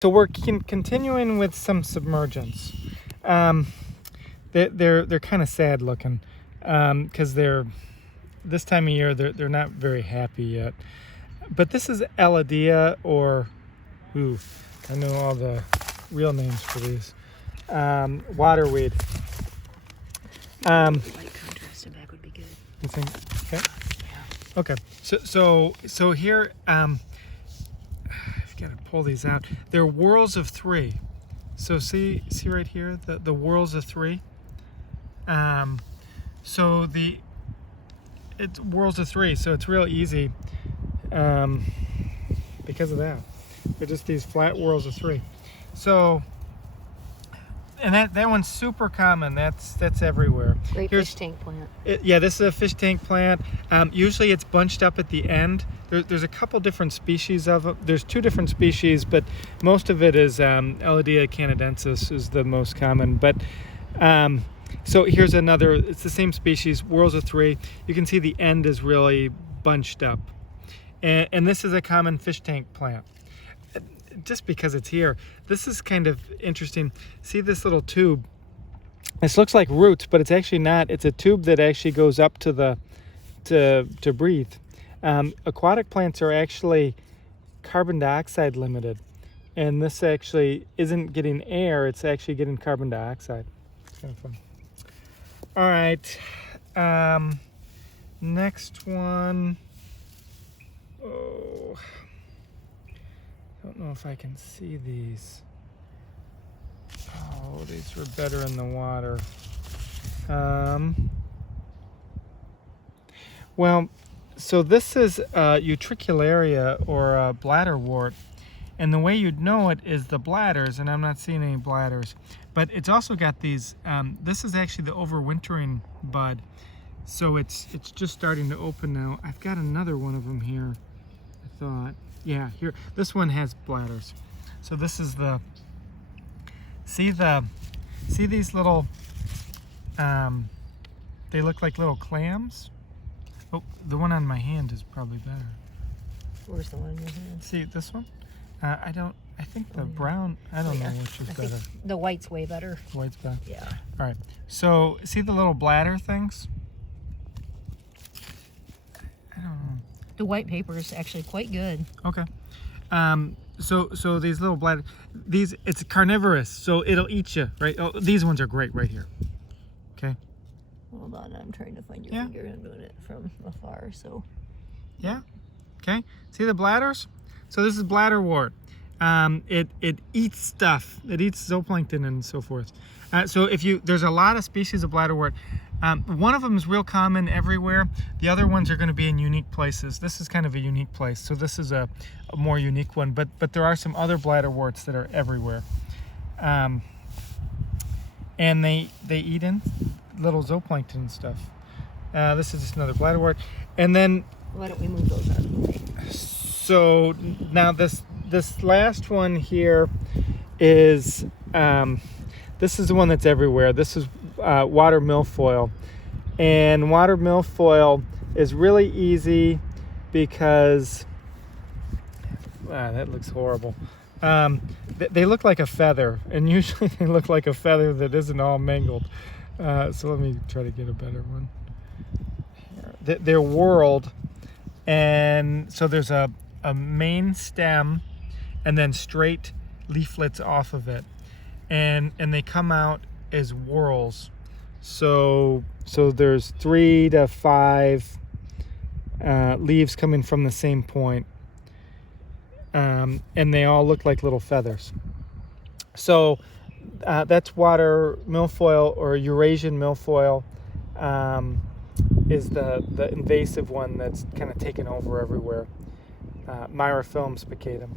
So we're continuing with some submergence. They're kind of sad looking because they're this time of year they're not very happy yet. But this is Elodea, or I know all the real names for these. Waterweed. Light contrast back would be good. You think? Okay. Yeah. Okay. So here I've got to pull these out. They're whorls of 3. So see right here the whorls of 3. So it's whorls of 3. So it's real easy because of that. They're just these flat whorls of 3. So. And that one's super common. That's everywhere. Great fish tank plant. Yeah, this is a fish tank plant. Usually it's bunched up at the end. There's a couple different species of it. There's 2 different species, but most of it is Elodea canadensis is the most common. But so here's another. It's the same species, whorls of 3. You can see the end is really bunched up, and this is a common fish tank plant. Just because it's here, this is kind of interesting. See this little tube? This looks like roots, but it's actually not. It's a tube that actually goes up to to breathe. Aquatic plants are actually carbon dioxide limited, and this actually isn't getting air. It's actually getting carbon dioxide. It's kind of fun. All right, next one. Oh. I don't know if I can see these. Oh, these were better in the water. Well, so this is Utricularia, or bladderwort. And the way you'd know it is the bladders, and I'm not seeing any bladders. But it's also got these, this is actually the overwintering bud. So it's just starting to open now. I've got another one of them here, I thought. Yeah, here, this one has bladders. So this is see these little, they look like little clams. Oh, the one on my hand is probably better. Where's the one in your hand? See this one? I think the brown, I don't know which is better. The white's way better. White's better? Yeah. All right, so see the little bladder things? I don't know. The white paper is actually quite good. Okay. So these little bladders, it's carnivorous, so it'll eat you, right? Oh, these ones are great right here. Okay. Hold on, I'm trying to find your finger. I'm doing it from afar, so. Yeah. Okay. See the bladders? So this is bladderwort. It eats stuff. It eats zooplankton and so forth. So there's a lot of species of bladderwort. One of them is real common everywhere. The other ones are going to be in unique places. This is kind of a unique place, so this is a more unique one. But there are some other bladderworts that are everywhere, and they eat in little zooplankton and stuff. This is just another bladderwort, and then why don't we move those out of the way? So now this last one here is this is the one that's everywhere. This is water milfoil, and water milfoil is really easy because that looks horrible. They look like a feather, and usually they look like a feather that isn't all mangled. So let me try to get a better one. They're whorled, and so there's a main stem and then straight leaflets off of it, and they come out as whorls. So there's 3 to 5 leaves coming from the same point, and they all look like little feathers. So that's water milfoil, or Eurasian milfoil, is the invasive one that's kind of taken over everywhere. Myrifilum spicatum.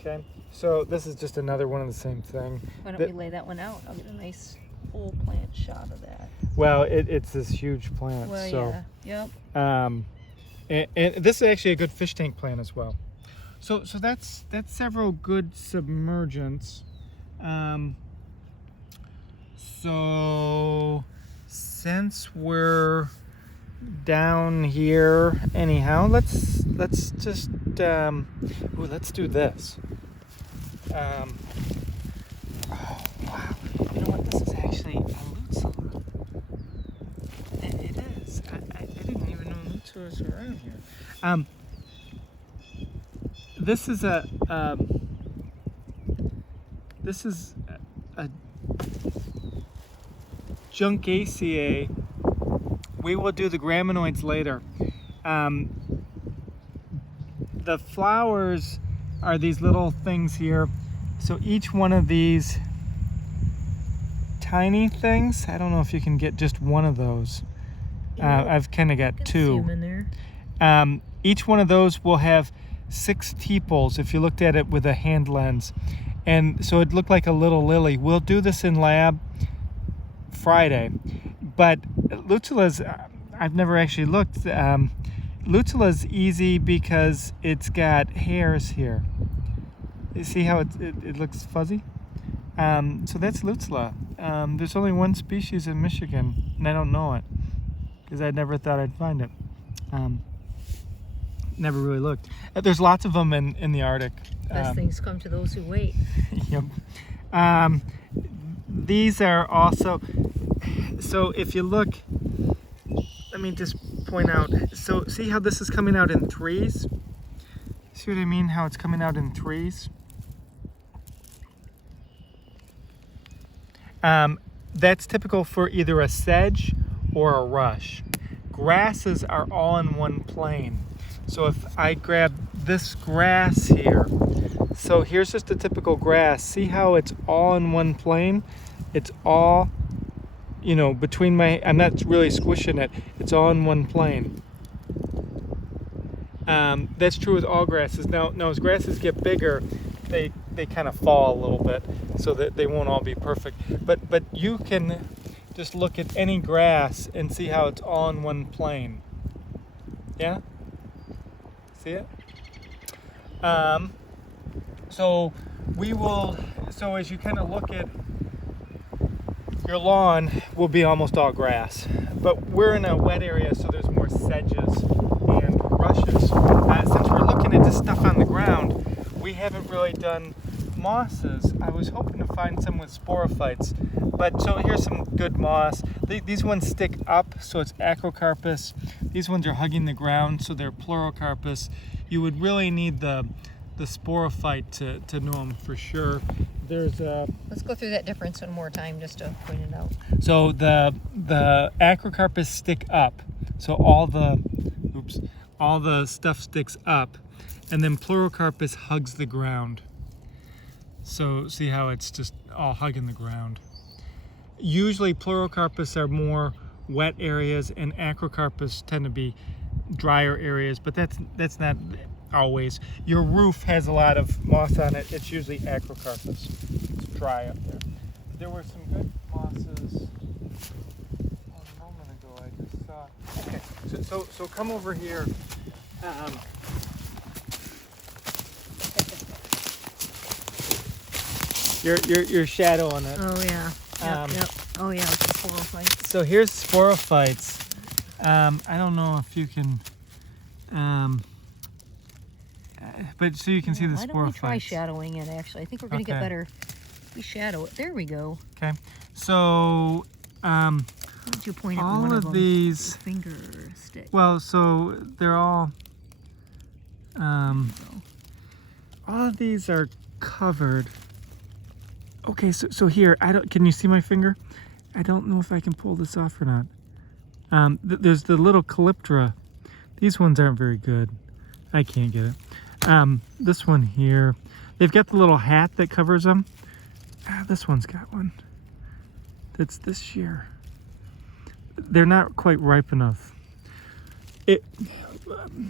Okay. So this is just another one of the same thing. Why don't we lay that one out? I'll get a nice full plant shot of that. Well, it's this huge plant. Well, so, yeah. Yep. And this is actually a good fish tank plant as well. So that's several good submergents. So since we're down here anyhow, let's just let's do this. Oh, wow. You know what? This is actually a Lucilla. It is. I didn't even know Lucellas were around here. This is a Juncaceae. We will do the graminoids later. The flowers are these little things here. So each one of these tiny things, I don't know if you can get just one of those. I've kind of got two. See 'em in there. Each one of those will have 6 tepals if you looked at it with a hand lens. And so it looked like a little lily. We'll do this in lab Friday. But Lucella's, I've never actually looked. Lucella's easy because it's got hairs here. You see how it looks fuzzy? So that's Lucella. There's only one species in Michigan, and I don't know it because I never thought I'd find it. Never really looked. There's lots of them in the Arctic. Best things come to those who wait. Yep. These are also, so if you look, let me just point out, so see how this is coming out in threes? See what I mean? How it's coming out in threes? That's typical for either a sedge or a rush. Grasses are all in one plane. So if I grab this grass here, so here's just a typical grass. See how it's all in one plane? It's all, you know, between my, I'm not really squishing it. It's all in one plane. That's true with all grasses. Now as grasses get bigger, they kind of fall a little bit, so that they won't all be perfect. But you can just look at any grass and see how it's all in one plane. Yeah? See it? So as you kind of look at your lawn, will be almost all grass. But we're in a wet area, so there's more sedges and rushes. Since we're looking at this stuff on the ground, we haven't really done mosses. I was hoping to find some with Sporophytes. But so here's some good moss. These ones stick up, so it's acrocarpus. These ones are hugging the ground, so they're pleurocarpus. You would really need the Sporophyte to know them for sure. There's Let's go through that difference one more time just to point it out. so the acrocarpus stick up, so all the stuff sticks up, and then pleurocarpus hugs the ground. So see how it's just all hugging the ground. Usually pleurocarpus are more wet areas, and acrocarpus tend to be drier areas, but that's not always. Your roof has a lot of moss on it. It's usually acrocarpus. It's dry up there. There were some good mosses a moment ago. I just saw. Okay, so come over here. Your shadow on it. Oh yeah. Yep. Oh yeah, it's Sporophytes. So here's Sporophytes. I don't know if you can, but so you can see the Why don't we try Sporophytes. shadowing it? Actually, I think we're going to get Okay. better. We shadow it. There we go. Okay, so Why don't you point at all one of them? these. Finger stick. Well, so they're all. All of these are covered. Okay, so here, can you see my finger? I don't know if I can pull this off or not. There's the little calyptra. These ones aren't very good. I can't get it. This one here, they've got the little hat that covers them. This one's got one. That's this year. They're not quite ripe enough. But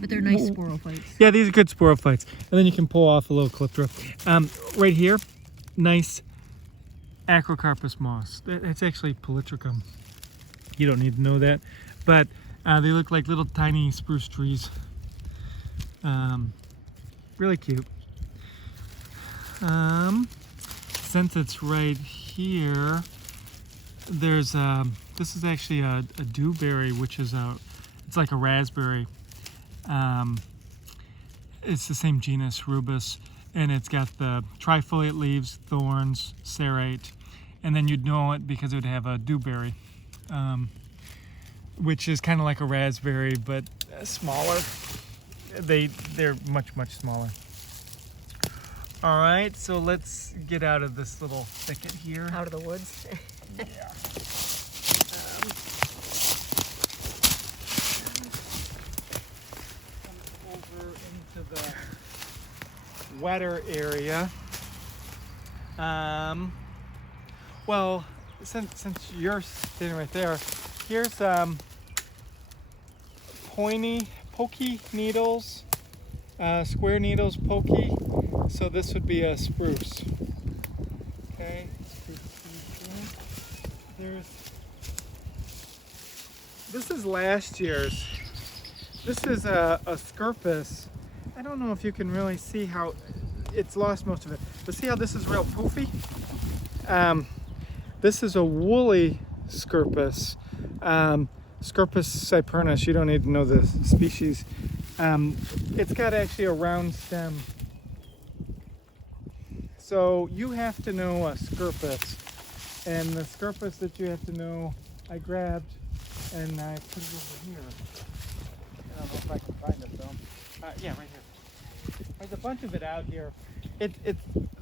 they're nice Sporophytes. Yeah, these are good Sporophytes. And then you can pull off a little calyptra. Right here, nice acrocarpus moss. It's actually polytrichum. You don't need to know that. But they look like little tiny spruce trees. Really cute. Since it's right here, there's this is actually a dewberry, which is it's like a raspberry. It's the same genus, Rubus. and it's got the trifoliate leaves, thorns, serrate, and then you'd know it because it would have a dewberry, which is kind of like a raspberry but smaller. They're much smaller. All right, so let's get out of this little thicket here. Out of the woods. Yeah. Over into the wetter area. Well, since you're sitting right there, here's pokey needles, square needles, pokey. So this would be a spruce. Okay. This is last year's. This is a Scribus. I don't know if you can really see how it's lost most of it, but see how this is real poofy? This is a woolly Scribus. Scribus cypernus, you don't need to know the species. It's got actually a round stem. So you have to know a Scribus. And the Scribus that you have to know, I grabbed and I put it over here. I don't know if I can find it though. Yeah, right here. There's a bunch of it out here.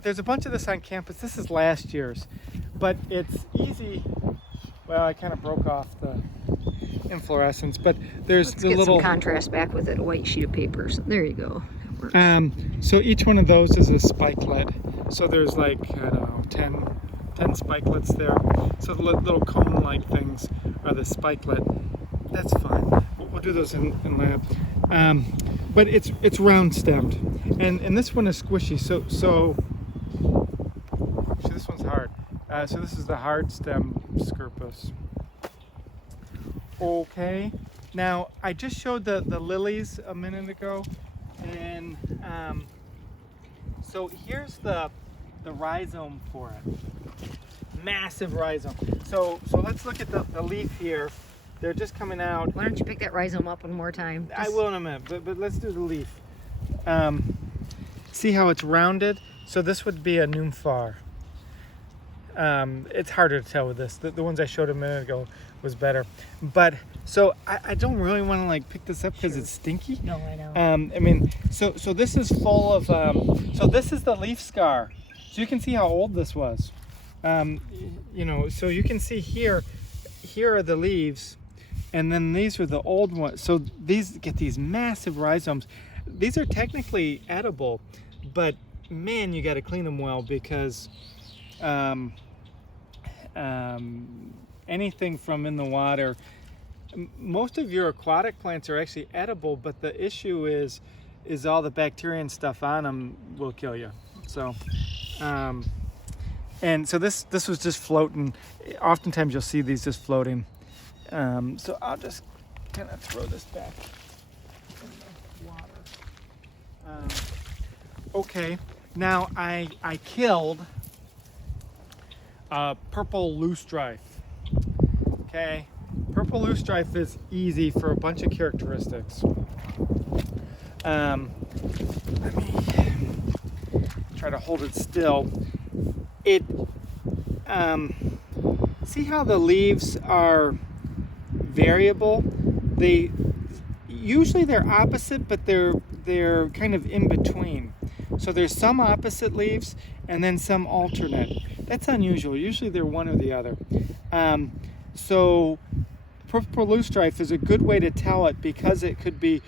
There's a bunch of this on campus. This is last year's, but it's easy. Well, I kind of broke off the inflorescence, but there's Let's the get little some contrast back with it. A white sheet of paper. So there you go. That works. So each one of those is a spikelet. So there's like, I don't know, 10 spikelets there. So the little cone-like things are the spikelet. That's fine. We'll do those in lab. But it's round stemmed, and this one is squishy. So actually this one's hard. So this is the hard stem Scribus. Okay. Now I just showed the lilies a minute ago, and so here's the rhizome for it. Massive rhizome. So let's look at the leaf here. They're just coming out. Why don't you pick that rhizome up one more time? I will in a minute, but let's do the leaf. See how it's rounded? So this would be a nymphar. It's harder to tell with this. The ones I showed a minute ago was better. But so I don't really want to like pick this up because it's stinky. No, I know. I mean, so this is full of. So this is the leaf scar. So you can see how old this was. You know, so you can see here are the leaves, and then these are the old ones. So these get these massive rhizomes. These are technically edible, but man, you got to clean them well because anything from in the water. Most of your aquatic plants are actually edible, but the issue is all the bacteria and stuff on them will kill you. So. And so this was just floating. Oftentimes you'll see these just floating. So I'll just kind of throw this back in the water. Okay, now I killed purple loosestrife. Okay, purple loosestrife is easy for a bunch of characteristics. Let me try to hold it still. See how the leaves are variable? Usually they're opposite, but they're kind of in between. So there's some opposite leaves and then some alternate. That's unusual. Usually they're one or the other. So purple loosestrife is a good way to tell it because it could be.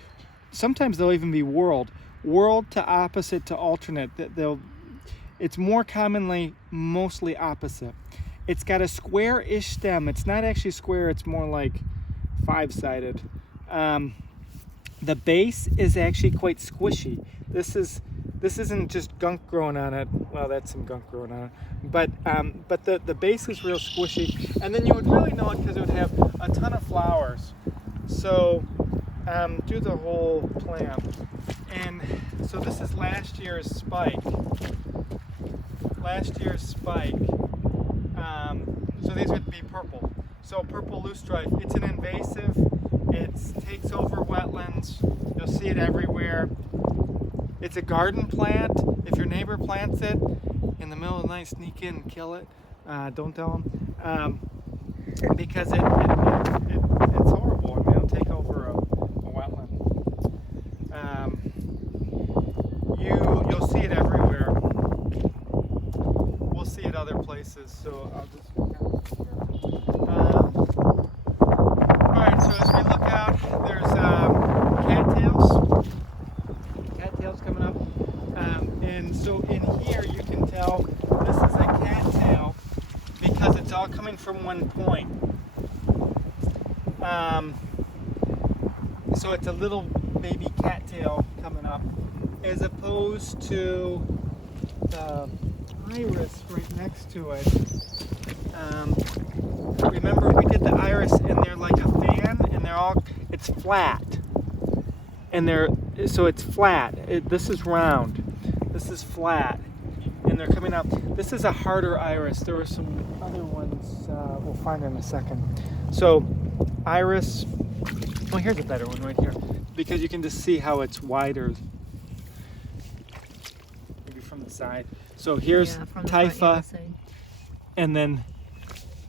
Sometimes they'll even be whorled to opposite to alternate. It's more commonly mostly opposite. It's got a square-ish stem. It's not actually square, it's more like five-sided. The base is actually quite squishy. This isn't just gunk growing on it. Well, that's some gunk growing on it. But the base is real squishy. And then you would really know it because it would have a ton of flowers. So do the whole plant. And so this is last year's spike. So these would be purple. So purple loosestrife, it's an invasive. It takes over wetlands. You'll see it everywhere. It's a garden plant. If your neighbor plants it in the middle of the night, sneak in and kill it. Don't tell them. Because it's horrible. I mean, it'll take over a wetland. You'll see it everywhere. We'll see it other places. So I'll just. Alright, so as we look out, there's cattails. Cattails coming up. And so in here you can tell this is a cattail because it's all coming from one point. So it's a little baby cattail coming up as opposed to the iris right next to it. Remember we did the iris and they're like a fan and it's flat. And so it's flat. This is round. This is flat. And they're coming up. This is a harder iris. There were some other ones we'll find in a second. So iris, well here's a better one right here because you can just see how it's wider. Maybe from the side. So here's typha and then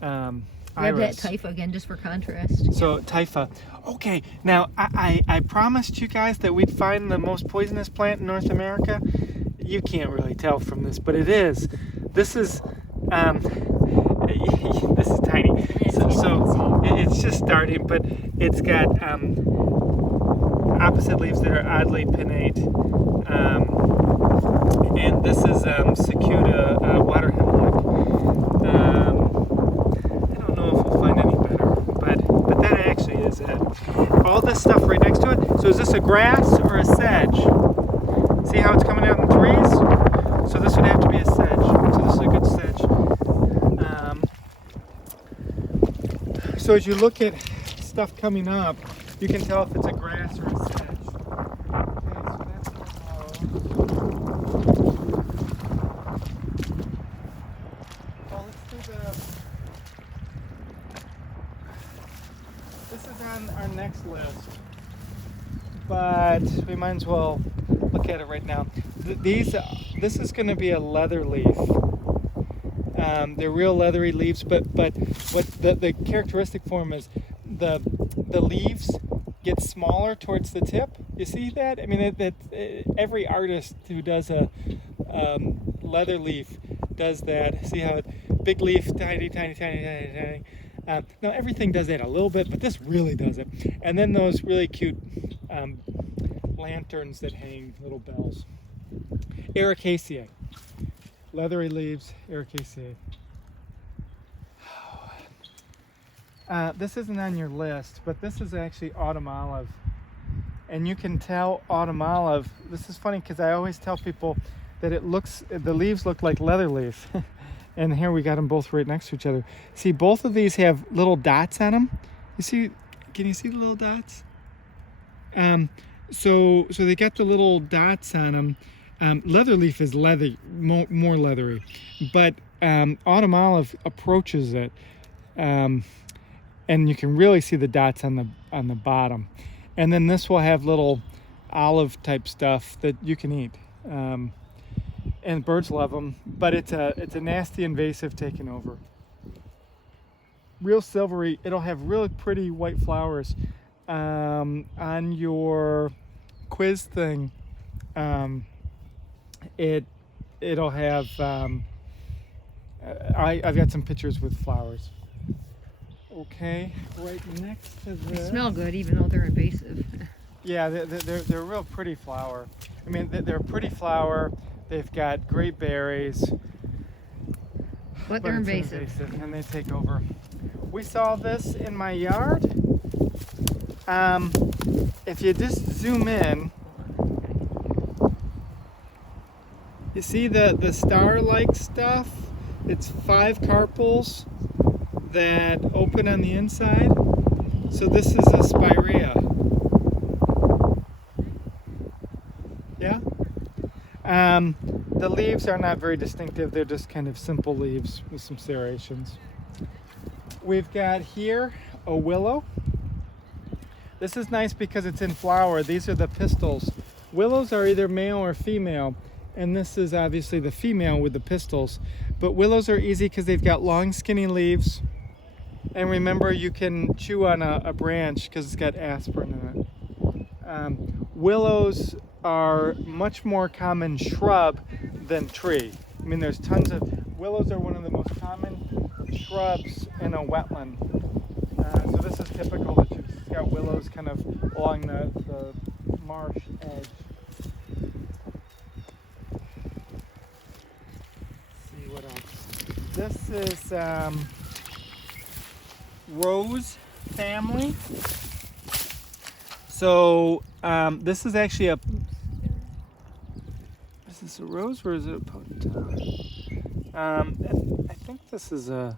grab that typha again just for contrast. So typha. Okay, now I promised you guys that we'd find the most poisonous plant in North America. You can't really tell from this, but it is. This is this is tiny. So it's just starting, but it's got opposite leaves that are oddly pinnate. And this is Cicuta water hemlock. I don't know if we'll find any better, but that actually is it. All this stuff right next to it. So is this a grass or a sedge? See how it's coming out in threes? So this would have to be a sedge. So this is a good sedge. So as you look at stuff coming up, you can tell if it's a grass or a sedge. Our next list, but we might as well look at it right now. This is going to be a leather leaf. They're real leathery leaves, but what the characteristic form is the leaves get smaller towards the tip. You see that? I mean, every artist who does a leather leaf does that. See how big leaf, tiny, tiny, tiny, tiny, tiny. Now everything does that a little bit, but this really does it. And then those really cute lanterns that hang little bells. Ericaceae. Leathery leaves, Ericaceae. This isn't on your list, but this is actually autumn olive. And you can tell autumn olive, this is funny because I always tell people that the leaves look like leather leaf. And here we got them both right next to each other. See, both of these have little dots on them. You see, can you see the little dots? So they got the little dots on them. Leather leaf is more leathery, but autumn olive approaches it, and you can really see the dots on the bottom. And then this will have little olive type stuff that you can eat. And birds love them, but it's a nasty invasive taking over. Real silvery. It'll have really pretty white flowers. On your quiz thing, it'll have. I've got some pictures with flowers. Okay, right next to this. They smell good, even though they're invasive. Yeah, they're a real pretty flower. I mean, they're a pretty flower. They've got great berries. But they're invasive. And they take over. We saw this in my yard. If you just zoom in, you see the star-like stuff? It's 5 carpels that open on the inside. So this is a spirea. Yeah? The leaves are not very distinctive. They're just kind of simple leaves with some serrations. We've got here a willow. This is nice because it's in flower. These are the pistils Willows are either male or female, and this is obviously the female with the pistils. But willows are easy because they've got long skinny leaves. And remember, you can chew on a branch because it's got aspirin in it. Willows are much more common shrub than tree. I mean, there's tons of willows are one of the most common shrubs in a wetland. So this is typical that you've got willows kind of along the marsh edge. Let's see what else. This is rose family. So this is actually a. Is this a rose or is it a potentilla? I think this is a.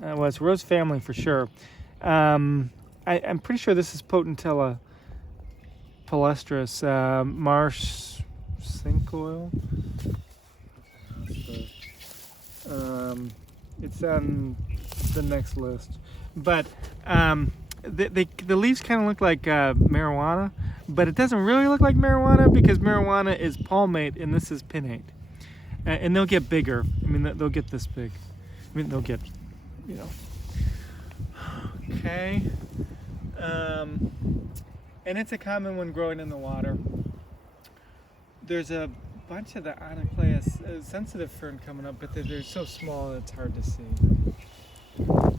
Well, it's rose family for sure. I'm pretty sure this is Potentilla palustris, marsh cinquefoil. It's on the next list, but the leaves kind of look like marijuana, but it doesn't really look like marijuana because marijuana is palmate and this is pinnate, and they'll get bigger. I mean, they'll get this big. I mean, they'll get, you know. Okay, and it's a common one growing in the water. There's a bunch of the Onocleas sensitive fern coming up, but they're so small it's hard to see. Let's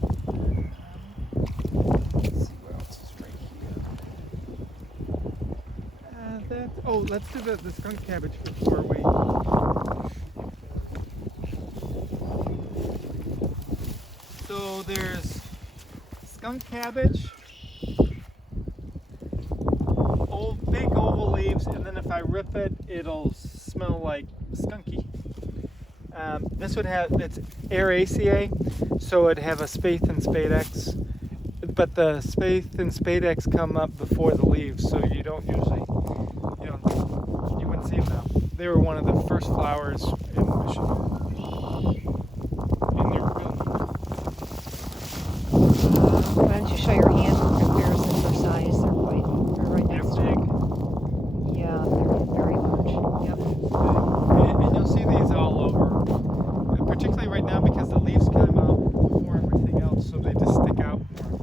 see what else is right here. Let's do the skunk cabbage before we. So there's skunk cabbage, big oval leaves, and then if I rip it, it'll smell like skunky. This would have, it's Aeraceae, so it'd have a spathe and spadex, but the spathe and spadex come up before the leaves, so you don't usually, you wouldn't see them now. They were one of the first flowers in Michigan. In your building. Why don't you show your hand comparison for size? They're right next to it. Yeah, they're very large. Yep. And you'll see these all over, particularly right now because the leaves come out before everything else, so they just stick out more.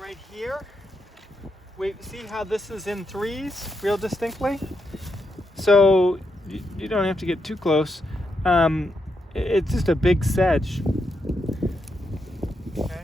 Right here, we see how this is in threes real distinctly. So you don't have to get too close. It's just a big sedge. Okay.